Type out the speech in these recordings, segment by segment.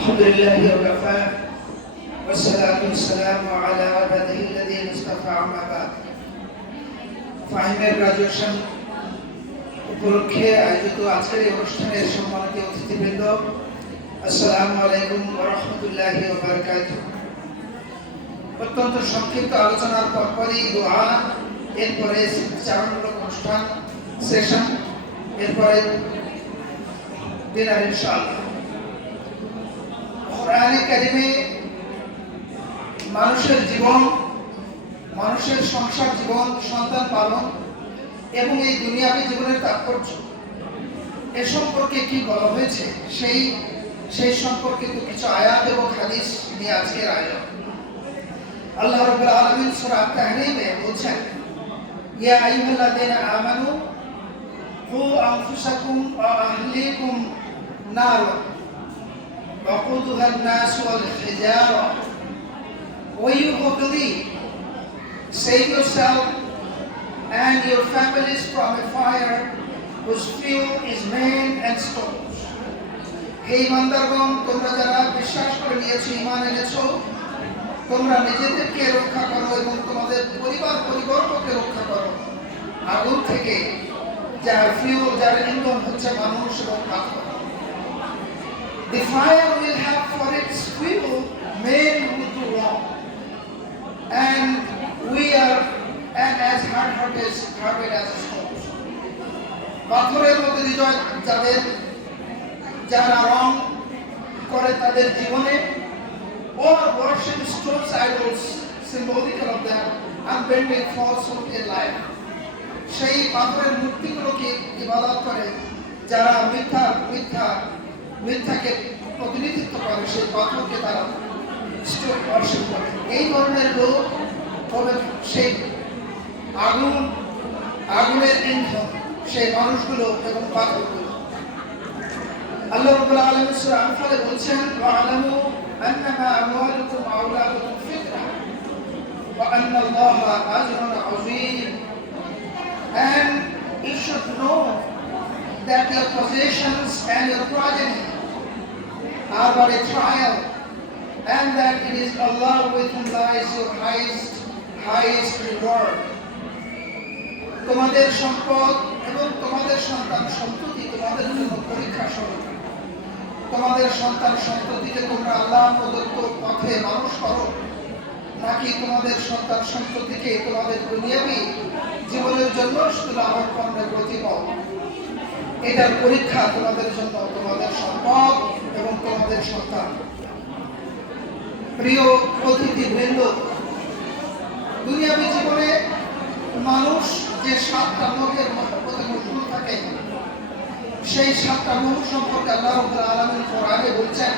الحمد لله وكفى والصلاة والسلام على عباده الذين اصطفى أما بعد ফাহিমের graduation উপলক্ষে আয়োজিত আজকের এই অনুষ্ঠানের সম্মানিত অতিথিবৃন্দ, আসসালামু আলাইকুম ওয়া রাহমাতুল্লাহি ওয়া বারাকাতুহু। অত্যন্ত সংক্ষিপ্ত আলোচনার পরপরই দোয়া, এরপরে চারণমূলক অনুষ্ঠান সেশন, এরপরে ডিনার ইনশাআল্লাহ। কোরআনে কারিমে মানুষের জীবন, মানুষের সংসার জীবন, সন্তান পালন এবং এই দুনিয়াবী জীবনের তাৎপর্য এ সম্পর্কে কি বলা হয়েছে সেই সম্পর্কিত কিছু আয়াত এবং হাদিস নিয়ে আজকের আয়োজন। আল্লাহ রাব্বুল আলামিন সূরা আত-তাহরীমে বলছেন, ইয়া আইয়ুহাল্লাযীনা আমানু কু আনফুসাকুম ওয়া আহলিকুম নার ওয়াকুদুহা আন-নাস ওয়াল হিজারা ওয়া you who believe, save yourself and your families from a fire whose fuel is men and stones. হে ইমানদারগণ, তোমরা যারা বিশ্বাস করে নিয়েছো, ঈমান এনেছো, তোমরা নিজেদেরকে রক্ষা করো এবং তোমাদের পরিবর্গকে রক্ষা করো আগুন থেকে, যার ফিউল, যার ইন্ধন হচ্ছে মানুষ এবং পাথর। The fire will have for its fuel men who do wrong, and we are as hard-hearted as stones. পাথরের মতো হৃদয় যাদের, যারা রং করে তাদের জীবনে, or worship stones idols, symbolical of that unbending falsehood in life. সেই পাথরের মূর্তিগুলোকে ইবাদত করে, যারা মিথ্যাকে প্রতিনিধিত্ব করে, সেই পাথরকে তারা স্টোন ওয়ার্শিপ করে। এই ধরনের লোক হবে সেই আগুনের ইন্ধন, সেই মানুষগুলো এবং পাথরগুলো। আল্লাহ রাব্বুল আলামিন সূরা আনফালে বলছেন, ওয়া'লামু আন্নামা আমওয়ালুকুম ওয়া আওলাদুকুম ফিতনা ওয়া আন্নাল্লাহা আজরুন আযীম। And you should know that your possessions and your progeny are but a trial, and that it is Allah with whom lies your highest reward. তোমাদের সম্পদ এবং তোমাদের সন্তান সন্ততি তোমাদের জন্য পরীক্ষা স্বরূপ। তোমাদের সন্তান সন্ততিকে তোমরা আল্লাহ প্রদত্ত পথে মানুষ করো, নাকি তোমাদের সন্তান সন্ততিকে তোমাদের দুনিয়াবী জীবনের জন্য শুধু লাভবানের প্রতিফল। এটার পরীক্ষা তোমাদের জন্য তোমাদের সম্পদ এবং তোমাদের সন্তান। প্রিয় অতিথিবৃন্দ, দুনিয়াবী জীবনে মানুষ যে 7টা মোহের প্রতি মশগুল থাকে, সেই 7টা মোহ সম্পর্কে আল্লাহ রাব্বুল আলামিন কোরআনে বলছেন,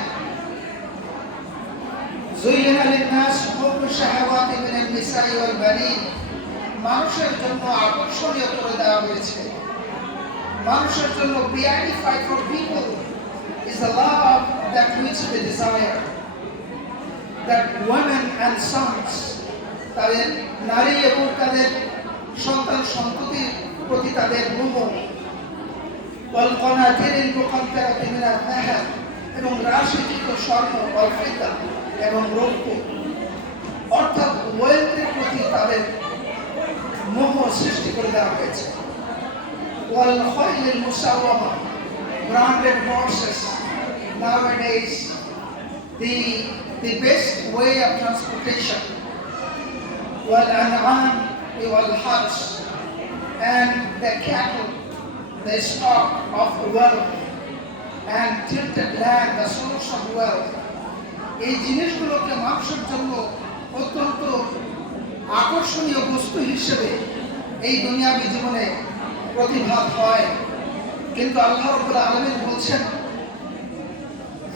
যুয়িনা লিন-নাস হুব্বু শাহাওয়াতি মিনান নিসাই ওয়াল বানিন। মানুষের জন্য আকর্ষণীয় করে দেওয়া হয়েছে, মানুষের জন্য beatified for people is the love that which they desire, that women and sons, তাদের নারী এবং তাদের সন্তান সন্ততির প্রতি তাদের মোহ, ওয়াল কানাতিরিল মুকান্তারাতি মিনাল যাহাব, এবং রাশিকৃত স্বর্ণ, ওয়াল ফিদ্দা, এবং রৌপ্য, অর্থাৎ ওয়েলথের প্রতি তাদের মোহ সৃষ্টি করে দেওয়া হয়েছে। ওয়াল খাইলিল মুসাওয়ামা, branded horses. Nowadays the best way of transportation, wal an'am wal harsh, and the cattle, the stock of wealth, and tilted land, the source of wealth. এই জিনিসগুলোকে মানুষের জন্য অত্যন্ত আকর্ষণীয় বস্তু হিসেবে এই দুনিয়াবী জীবনে প্রতিভাত হয়, কিন্তু আল্লাহ রাব্বুল আলামিন বলছেন,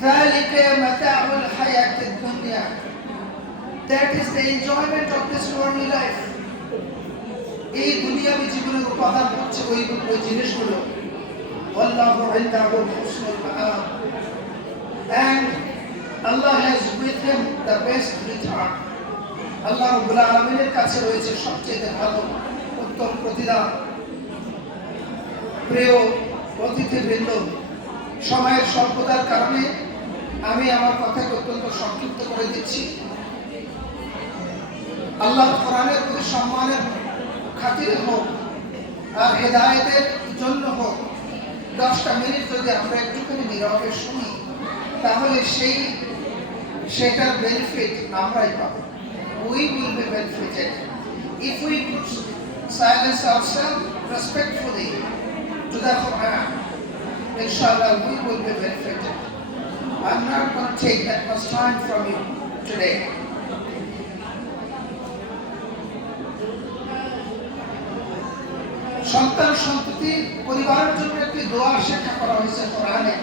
যালিকা মাতাউল হায়াতিদ দুনিয়া, that is the enjoyment of this worldly life. এই দুনিয়াবী জীবনের উপাদান হচ্ছে ওই জিনিসগুলো। আল্লাহু ইনদাহু Husnul মাআব, and Allah has with him the best return. আল্লাহ রাব্বুল আলামিনের কাছে রয়েছে সবচেয়ে ভালো উত্তম প্রতিদান। প্রিয় অতিথিবৃন্দ, সময়ের স্বল্পতার কারণে আমি আমার কথাকে অত্যন্ত সংক্ষিপ্ত করে দিচ্ছি। আল্লাহ কোরআনের প্রতি সম্মানের খাতিরে হোক আর হেদায়েতের জন্য হোক, 10টা মিনিট যদি আমরা একটুখানি নীরবে শুনি, তাহলে সেটার বেনিফিট আমরাই পাবো। We will be benefited if we could silence ourselves respectfully to the Quran. Inshallah, we will be benefited. I'm not going to take that much time from you today. সন্তান সন্ততি পরিবারের জন্য একটি দোয়া শিক্ষা করা হয়েছে কোরআনে।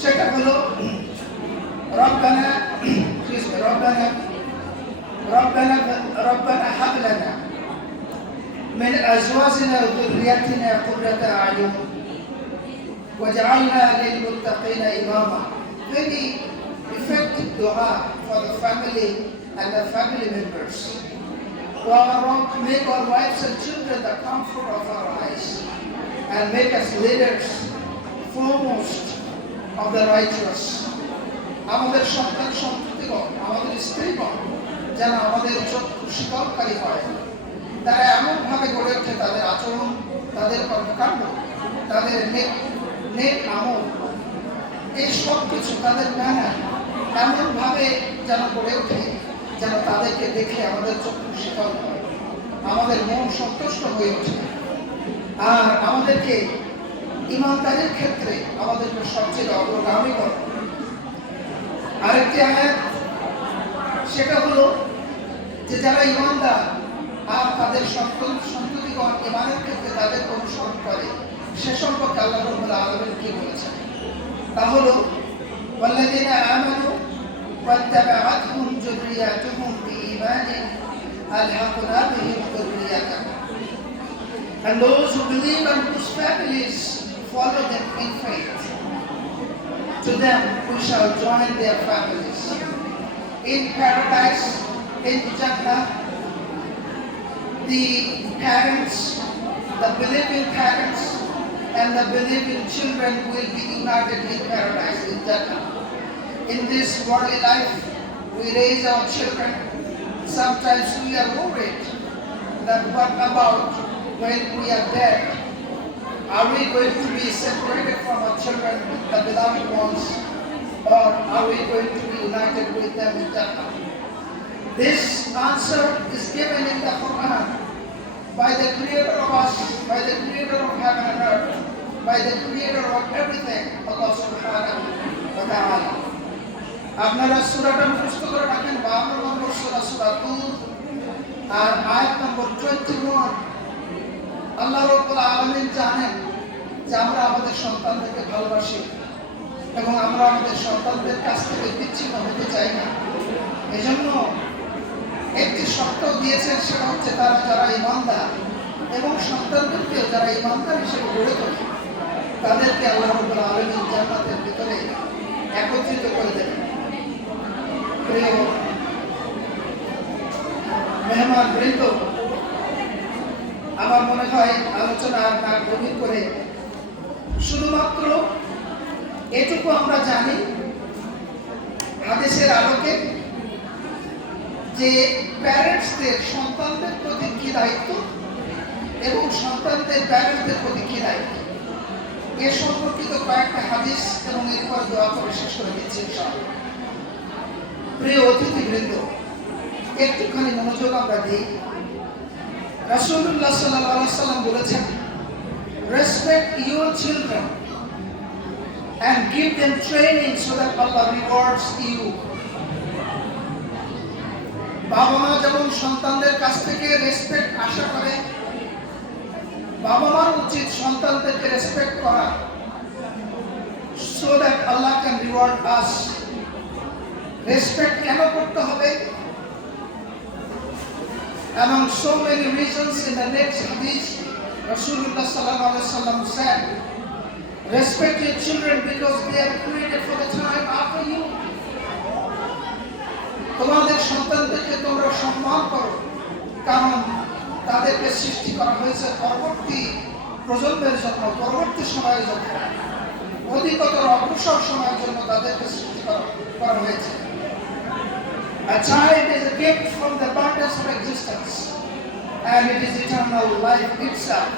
সেটা হলো রব্বানা রব্বানা ربنا ربنا هب لنا من ازواجنا وذرياتنا قرة اعين واجعلنا للمتقين اماما. Very effective dua for the family and the family members. O our Lord, make our wives and children the comfort of our eyes and make us leaders foremost of the righteous. আমাদের সন্তান সন্ততিগণ, আমাদের স্ত্রীগণ যেন আমাদের চক্ষু শীতলকারী হয়। তারা এমনভাবে গড়ে ওঠে, তাদের আচরণ, তাদের কর্মকাণ্ড, তাদের নেক আমল, এই সব কিছু তাদের ম্যানার এমনভাবে যেন গড়ে ওঠে যেন তাদেরকে দেখে আমাদের চক্ষু শীতল হয়, আমাদের মন সন্তুষ্ট হয়ে ওঠে, আর আমাদেরকে ইমানদারির ক্ষেত্রে আমাদেরকে সবচেয়ে অগ্রগামী করে। আরেকটি আয়াত, সেটা হলো যে যারা ইমানদার আর তাদের সন্ততিগণ ইমানের ক্ষেত্রে তাদের অনুসরণ করে, সে সম্পর্কে আল্লাহ রাব্বুল আলামিন কি বলেছেন? তা হলো ওয়াল্লাযীনা আমানু ওয়াত্তাবা'আতহুম যুররিয়াতুহুম বিঈমানিন আলহাকনা বিহিম যুররিয়াতাহুম. And those who believe and whose families follow them in faith, to them we shall join their families in paradise, in Jannah. The parents, the believing parents and the believing children will be united in paradise, in Jannah. In this worldly life, we raise our children. Sometimes we are worried that what about when we are dead? Are we going to be separated from our children, the beloved ones, or are we going to be united with them in Jannah? This answer is given in the Quran by the creator of us, by the creator of heaven and earth, by the creator of everything, Allah subhanahu wa ta'ala. আপনারা সূরাটা মুখস্থ করে রাখেন, 52 নম্বর সূরা, সূরা তুর, আর আয়াত নম্বর 21। আল্লাহ রাব্বুল আলামিন জানেন যে আমরা আমাদের সন্তানদেরকে ভালোবাসি এবং আমরা আমাদের সন্তানদের কাছ থেকে বিচ্ছিন্ন হতে চাই না। এজন্য একটি শর্ত দিয়েছেন, সেটা হচ্ছে তারা যারা ইমানদার এবং সন্তানদেরকে যারা ইমানদার হিসেবে গড়ে তোলে, তাদেরকে আল্লাহ রাব্বুল আলামিন জান্নাতের ভিতরে একত্রিত করে দেবেন। প্রিয় মেহমান বৃন্দ, আমার মনে হয় আলোচনা না গভীর করে শুধুমাত্র এটুকু আমরা জানি হাদিসের আলোকে যে প্যারেন্টসদের সন্তানদের প্রতি কি দায়িত্ব এবং সন্তানদের প্যারেন্টসদের প্রতি কি দায়িত্ব, এ সম্পর্কিত কয়েকটা হাদিস এবং এরপর দোয়া করে শেষ করে দিচ্ছি। প্রিয় অতিথিবৃন্দ, একটুখানি মনোযোগ আমরা দিই। রাসূলুল্লাহ সাল্লাল্লাহু আলাইহি ওয়াসাল্লাম বলেছেন, respect your children and give them training so that Allah rewards you. বাবা মা যেমন সন্তানদের কাছ থেকে রেসপেক্ট আশা করে, বাবা মার উচিত সন্তানদেরকে রেসপেক্ট করা, so that Allah can reward us. Respect কেন করতে হবে? Among so many reasons, in the next hadith, Rasulullah sallallahu alaihi wasallam said, respect your children because they are created for the time after you. তোমাদের সন্তানদেরকে তোমরা সম্মান করো, কারণ তাদেরকে সৃষ্টি করা হয়েছে পরবর্তী প্রজন্মের জন্য, পরবর্তী সময়ের জন্য, অধিকতর অগ্রসর সময়ের জন্য তাদেরকে সৃষ্টি করা হয়েছে। A child is a gift from the abundance of existence, and it is eternal life itself.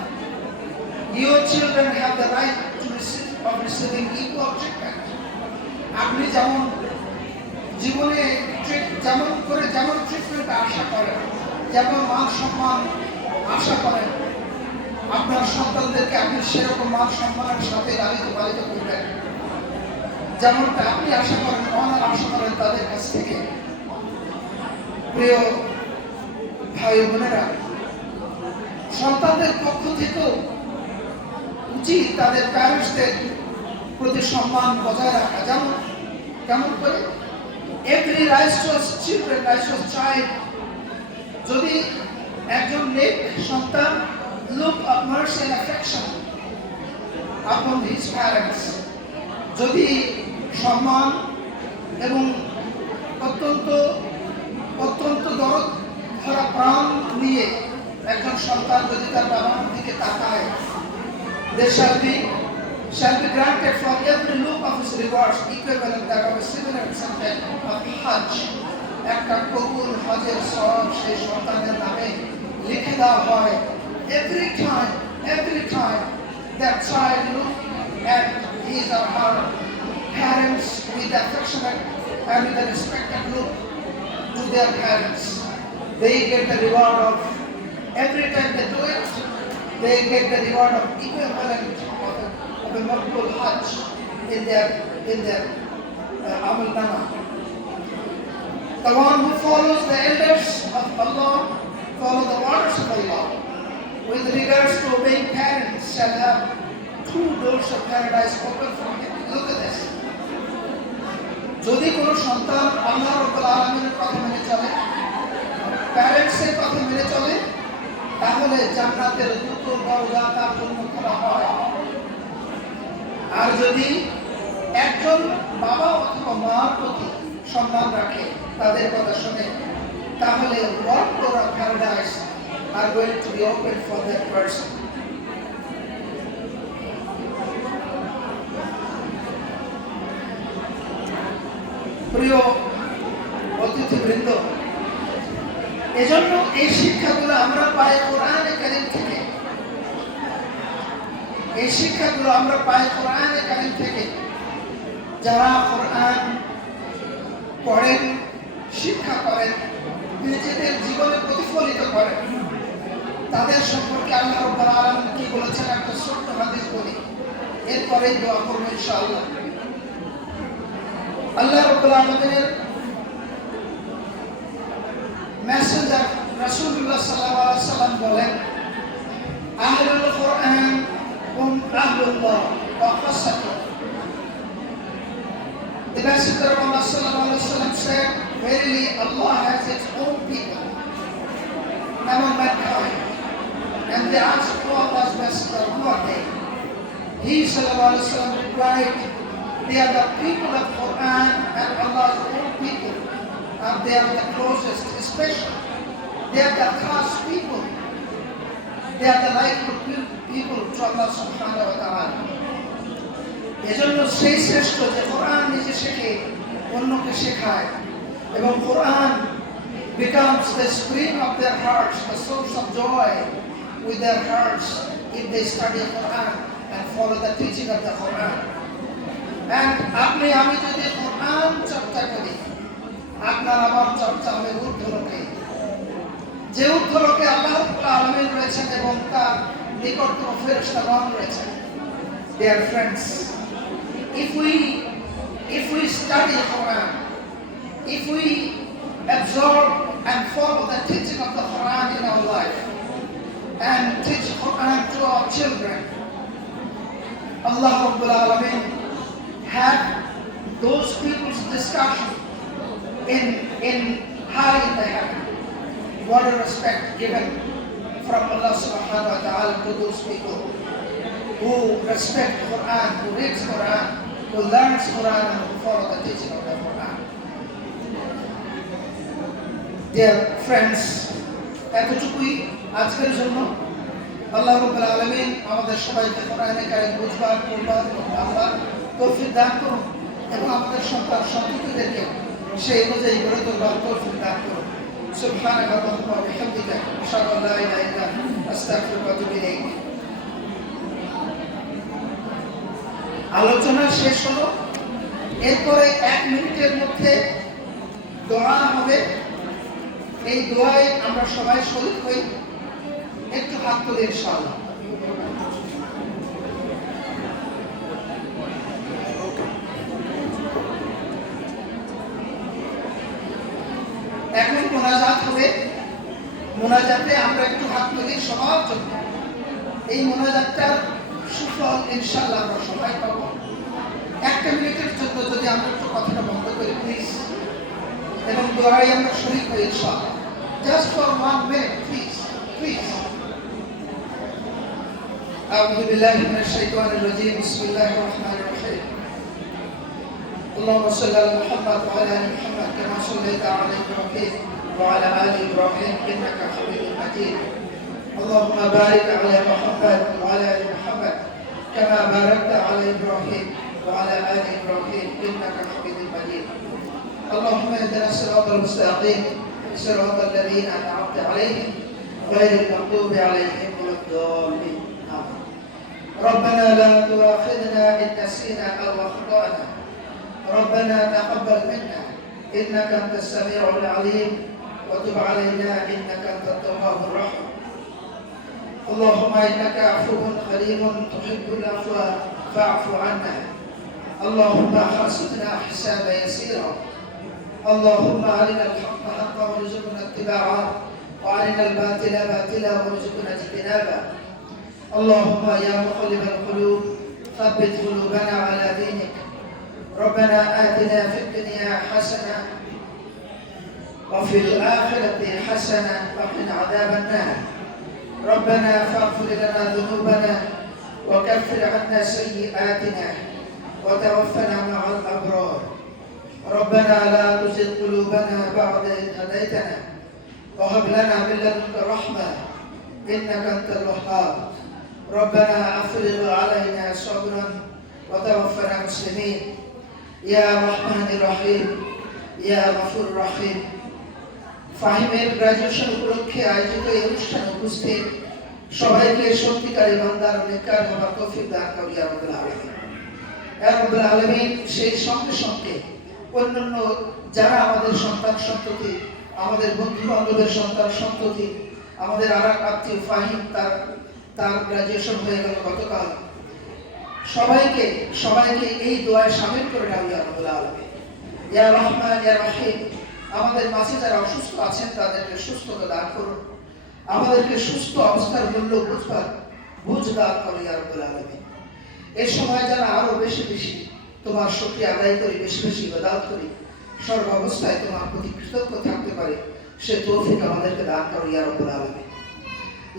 Your children have the right to receiving equal treatment. আপনি যেমন জীবনে যেমন ট্রিটমেন্ট আশা করেন, যেমন মান সম্মান আশা করেন, আপনার সন্তানদেরকে আপনি সেরকম মান সম্মানের সাথে লালিত পালিত করবেন, যেমনটা আপনি আশা করেন, অনার আশা করেন তাদের কাছ থেকে। প্রিয় ভাই বোনেরা, সন্তানদের পক্ষ থেকেও উচিত তাদের প্যারেন্টসদের প্রতি সম্মান বজায় রাখা। যেমন করে every righteous child, যদি একজন নেক সন্তান look of mercy and affection upon his parents, যদি সম্মান এবং অত্যন্ত দরদ ভরা প্রাণ নিয়ে একজন সন্তান যদি তার বাবার দিকে তাকায়, they shall be granted for every look of his rewards equivalent that of a similar percentage of Hajj. একটা কবুল হজের সওয়াব সেই সন্তানের নামে লিখে দেওয়া হয় every time that child look at his or her parents with affectionate and with a respected look to their parents. They get the reward of, every time they do it, they get the reward of equivalent of a multiple Hajj in their amal nama. The one who follows the elders of Allah, follow the orders of Allah, with regards to obeying parents, shall have two doors of paradise open for him. Look at this. যদি কোনো সন্তান আল্লাহ রাব্বুল আলামিনের কথা মেনে চলে, প্যারেন্টসের কথা মেনে চলে, তাহলে জান্নাতের দুটো দরজা তার জন্য খোলা হয়। আর যদি একজন বাবা অথবা মার প্রতি সম্মান রাখে, তাদের কথা শুনে, তাহলে what door of paradise are going to be open for that person. প্রিয় অতিথিবৃন্দ, এজন্য এই শিক্ষাগুলো আমরা পাই কোরআনে কারীম থেকে। এই শিক্ষাগুলো আমরা পাই কোরআনে কারীম থেকে। যারা কোরআন পড়েন, শিক্ষা করেন, নিজেদের জীবনে প্রতিফলিত করেন, তাদের সম্পর্কে আল্লাহ রাব্বুল আলামিন কি বলেছেন একটা ছোট্ট হাদিস বলি, এরপরেই দোয়া করব ইনশাআল্লাহ। আল্লাহ রাব্বুল আলামিনের মেসেঞ্জার রাসূলুল্লাহ সাল্লাল্লাহু আলাইহি ওয়াসাল্লাম বলেন, আহলুল কোরআন হুম আহলুল্লাহ ওয়া খাসাতুহু। The Messenger of Allah sallallahu alaihi wasallam said, verily Allah has its own people among mankind. And they asked, who Allah's Messenger, who are they? He sallallahu alaihi wasallam replied, they are the people of Quran and Allah's own people. And they are the closest, especially. They are the khas people. They are the likely people to Allah subhanahu wa ta'ala. এজন্য সেই শ্রেষ্ঠ যে কোরআন নিজে শেখে, অন্যকে শেখায়, এবং কোরআন becomes the spring of their hearts, the source of joy with their hearts if they study Quran and follow the teaching of the Quran. And আপনি আমি যদি কোরআন চর্চা করি, আপনার আমার চর্চা হবে ঊর্ধ্বলোকে। যে ঊর্ধ্বলোকে আল্লাহ রাব্বুল আলামিন রয়েছেন এবং তার নিকটতম ফেরেশতাগণ রয়েছেন। Dear friends, if we study Quran, if we absorb and follow the teaching of the Quran in our life and teach Quran to our children, Allah Rabbul Alamin had those people's discussion in high in the heaven. What a respect given from Allah subhanahu wa ta'ala to those people who respect Quran, who reads Quran, who learns Quran, and who follow the teaching of the Quran. Dear friends, এতটুকুই আজকের জন্য। আল্লাহ রাব্বুল আলামিন আমাদের সবাইকে কোরআনে কারীম বুঝবার, পড়বার এবং আমলার তৌফিক দান করুন। এবং আমাদের সন্তান সন্ততিদেরকে সেই অনুযায়ী গড়ে তোলবার তৌফিক দান করুন। সুবহানাকা আল্লাহুম্মা ওয়া বিহামদিকা আশহাদু আল্লা ইলাহা ইল্লা আনতা আস্তাগফিরুকা ওয়া আতুবু ইলাইক। আলোচনা শেষ হলো, এরপরে 1 মিনিটের মধ্যে দোয়া হবে। এই দোয়ায় আমরা সবাই শরীক হই। একটু হাত তুলে ইনশাআল্লাহ। এখন মোনাজাত হবে। মোনাজাতে আমরা একটু হাত তুলি সবার জন্য। এই মোনাজাতটার সুফল ইনশাআল্লাহ আমরা সবাই পাবো। 1 মিনিটের জন্য যদি আমরা একটু কথাটা বন্ধ করি প্লিজ, এবং দোয়ায় আমরা শরীক হই ইনশাআল্লাহ। Just for 1 minute please please. আউযু বিল্লাহি মিনাশ শাইতানির রাজীম। বিসমিল্লাহির রহমানির রহিম। اللهم صل على محمد وعلى ال محمد كما صليت على ابراهيم وعلى ال ابراهيم انك حميد مجيد. اللهم بارك على محمد وعلى ال محمد كما باركت على ابراهيم وعلى ال ابراهيم انك حميد مجيد. اللهم اهدنا الصراط المستقيم صراط الذين انعمت عليهم غير المغضوب عليهم ولا الضالين. ربنا لا تؤاخذنا ان نسينا او اخطانا ربنا تقبل منا انك انت السميع العليم وتب علينا انك انت التواب الرحيم. اللهم انك عفو كريم تحب العفو فاعف عنا. اللهم حاسبنا حسابا يسيرا. اللهم ارنا الحق حقا وارزقنا اتباعه وارنا الباطل باطلا وارزقنا اجتنابه. اللهم يا مقلب القلوب ثبت قلوبنا على دينك. ربنا آتنا في الدنيا حسنة وفي الآخرة حسنة وقنا عذاب النار. ربنا فاغفر لنا ذنوبنا وكفر عنا سيئاتنا وتوفنا مع الأبرار. ربنا لا تزغ قلوبنا بعد إذ هديتنا وهب لنا من لدنك رحمة إنك أنت الوهاب. ربنا أفرغ علينا صبرا وتوفنا مسلمين. يا رحمن الرحيم يا غفور رحيم. ফাহিমের গ্রাজুয়েশন উপলক্ষে আয়োজিত এই অনুষ্ঠানে উপস্থিত সবাইকে সত্যিকারী বান্দার নেককার হওয়ার তৌফিক দান করুন ইয়া রাব্বুল আলামিন। ইয়া রাব্বুল আলামিন সেই সঙ্গে সঙ্গে অন্যান্য যারা আমাদের সন্তান সন্ততি, আমাদের বন্ধু বান্ধবের সন্তান সন্ততি, আমাদের আরেক আত্মীয় ফাহিম তার গ্রাজুয়েশন হয়ে গেল গতকাল, সবাইকে এই দোয়ায় শামিল করে নাও ইয়া রাব্বুল আলামিন। ইয়া রহমান ইয়া রহিম। আমাদের মাঝে যারা অসুস্থ আছেন তাদেরকে সুস্থতা দান করুন। আমাদেরকে সুস্থ অবস্থার মূল্য বুঝ দান করুন ইয়া রাব্বুল আলামিন। এই সময় যারা আরো বেশি বেশি তোমার শুকরিয়া আদায় করি, বেশি বেশি ইবাদত করি, সর্বাবস্থায় তোমার প্রতি কৃতজ্ঞ থাকতে পারে, সে তৌফিক আমাদেরকে দান করুন ইয়া রাব্বুল আলামিন।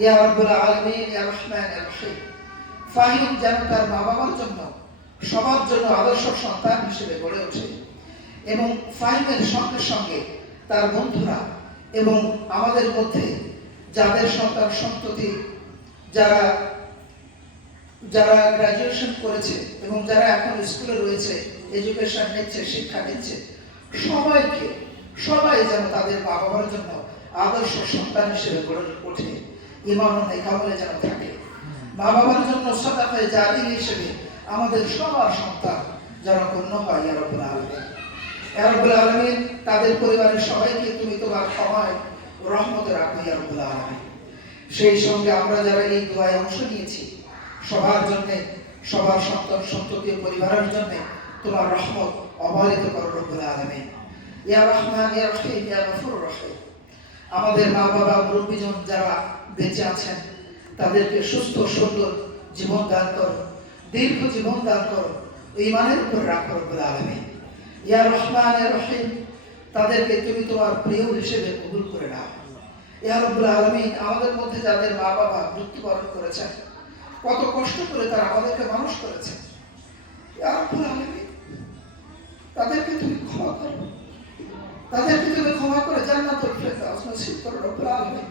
ইয়া রাব্বুল আলামিন ইয়া রহমান ইয়া রহিম। ফাহিম যেন তার মা বাবার জন্য সবার জন্য আদর্শ সন্তান হিসেবে গড়ে ওঠে, এবং ফাহিমের সঙ্গে সঙ্গে তার বন্ধুরা এবং আমাদের মধ্যে যাদের সন্তান সন্ততি যারা গ্রাজুয়েশন করেছে এবং যারা এখন স্কুলে রয়েছে, এডুকেশন নিচ্ছে, শিক্ষা নিচ্ছে, সবাই যেন তাদের মা বাবার জন্য আদর্শ সন্তান হিসেবে গড়ে ওঠে, ঈমান ও নেক আমলে যেন থাকে। মা বাবার জন্য সাদাকায়ে জারিয়া হিসেবে আমাদের সবার সন্তান যেন গণ্য হয় ইয়া রাব্বুল আলামিন। ইয়া রাব্বুল আলামিন তাদের পরিবারের সবাইকে তুমি তোমার ক্ষমায় রহমতে রাখো ইয়া রাব্বুল আলামিন। সেই সঙ্গে আমরা যারা এই দোয়ায় অংশ নিয়েছি সবার জন্য, সবার সন্তান সন্ততি ও পরিবারের জন্য তোমার রহমত অবহেলিত করো রব্বুল আলামিন। ইয়া রহমান ইয়া রহিম ইয়া গফুর রহিম। আমাদের মা বাবা মুরব্বিজন যারা বেঁচে আছেন তাদেরকে সুস্থ সুন্দর জীবন দান করো, দীর্ঘ জীবন দান করো, ঈমানের উপর রাখো রব্বুল আলামিন। ইয়া রহমান ইয়া রহিম। তাদেরকে তুমি তোমার প্রিয় হিসেবে কবুল করে নাও ইয়া রাব্বুল আলামিন। আমাদের মধ্যে যাদের মা বাবা মৃত্যুবরণ করেছেন, কত কষ্ট করে তারা আমাদেরকে মানুষ করেছে, ইয়া রাব্বুল আলামিন তাদেরকে তুমি ক্ষমা করো, তাদেরকে তুমি ক্ষমা করে জান্নাতুল ফেরদাউস নসিব করো রব্বুল আলামিন।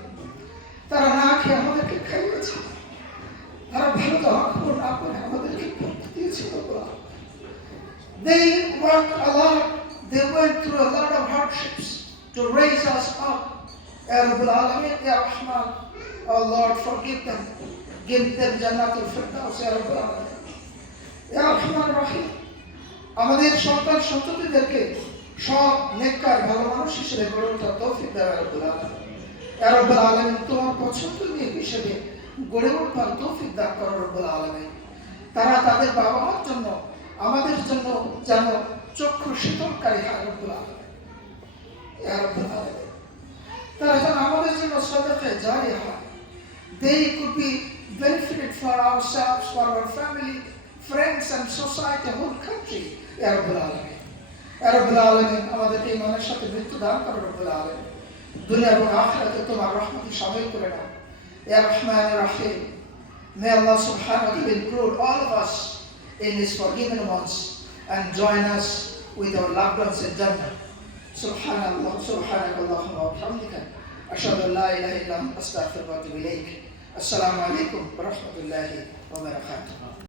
তারা না খেয়ে আমাদেরকে খাইয়েছে, তারা ভালো খাবার না করে আমাদেরকে পড়তে দিয়েছে রব্বুল আলামিন। They worked a lot. They went through a lot of hardships to raise us up. Ya Rabbul Alameen, Ya Rahman, oh Lord, forgive them. Give them Jannatul Firdaus, Ya Rabbul Alameen. Ya Rahman Rahim, আমাদের সন্তান সন্ততিদেরকে সব নেককার ভালো মানুষ হিসেবে গড়ে ওঠার তৌফিক দাও ইয়া রাব্বুল আলামিন। ইয়া রাব্বুল আলামিন, তোমার পছন্দনীয় হিসেবে গড়ে ওঠার তৌফিক দান করো রব্বুল আলামিন। তারা তাদের বাবা মার জন্য, আমাদের জন্য যেন চক্ষু শীতলকারী হয় রব্বুল আলামিন। ইয়া রাব্বুল আলামিন, তারা যেন আমাদের জন্য সাদাকা জারিয়া হয়। They could be benefited for ourselves, for our family, friends and society, whole country. Ya Rabbul Alameen. Ya Rabbul Alameen, আমাদেরকে ইমানের সাথে মৃত্যু দান করো রব্বুল আলামিন। দুনিয়া এবং আখিরাতে তোমার রহমতে শামিল করে নাও। Ya Rahman Rahim. May Allah subhanahu wa ta'ala include all of us in His forgiven ones and join us with our loved ones in Jannah. Subhanallah, subhanakallahumma wa bihamdika. Ashhadu an la ilaha illa anta astaghfiruka wa atubu ilayk. Assalamu alaikum wa rahmatullahi wa barakatuh.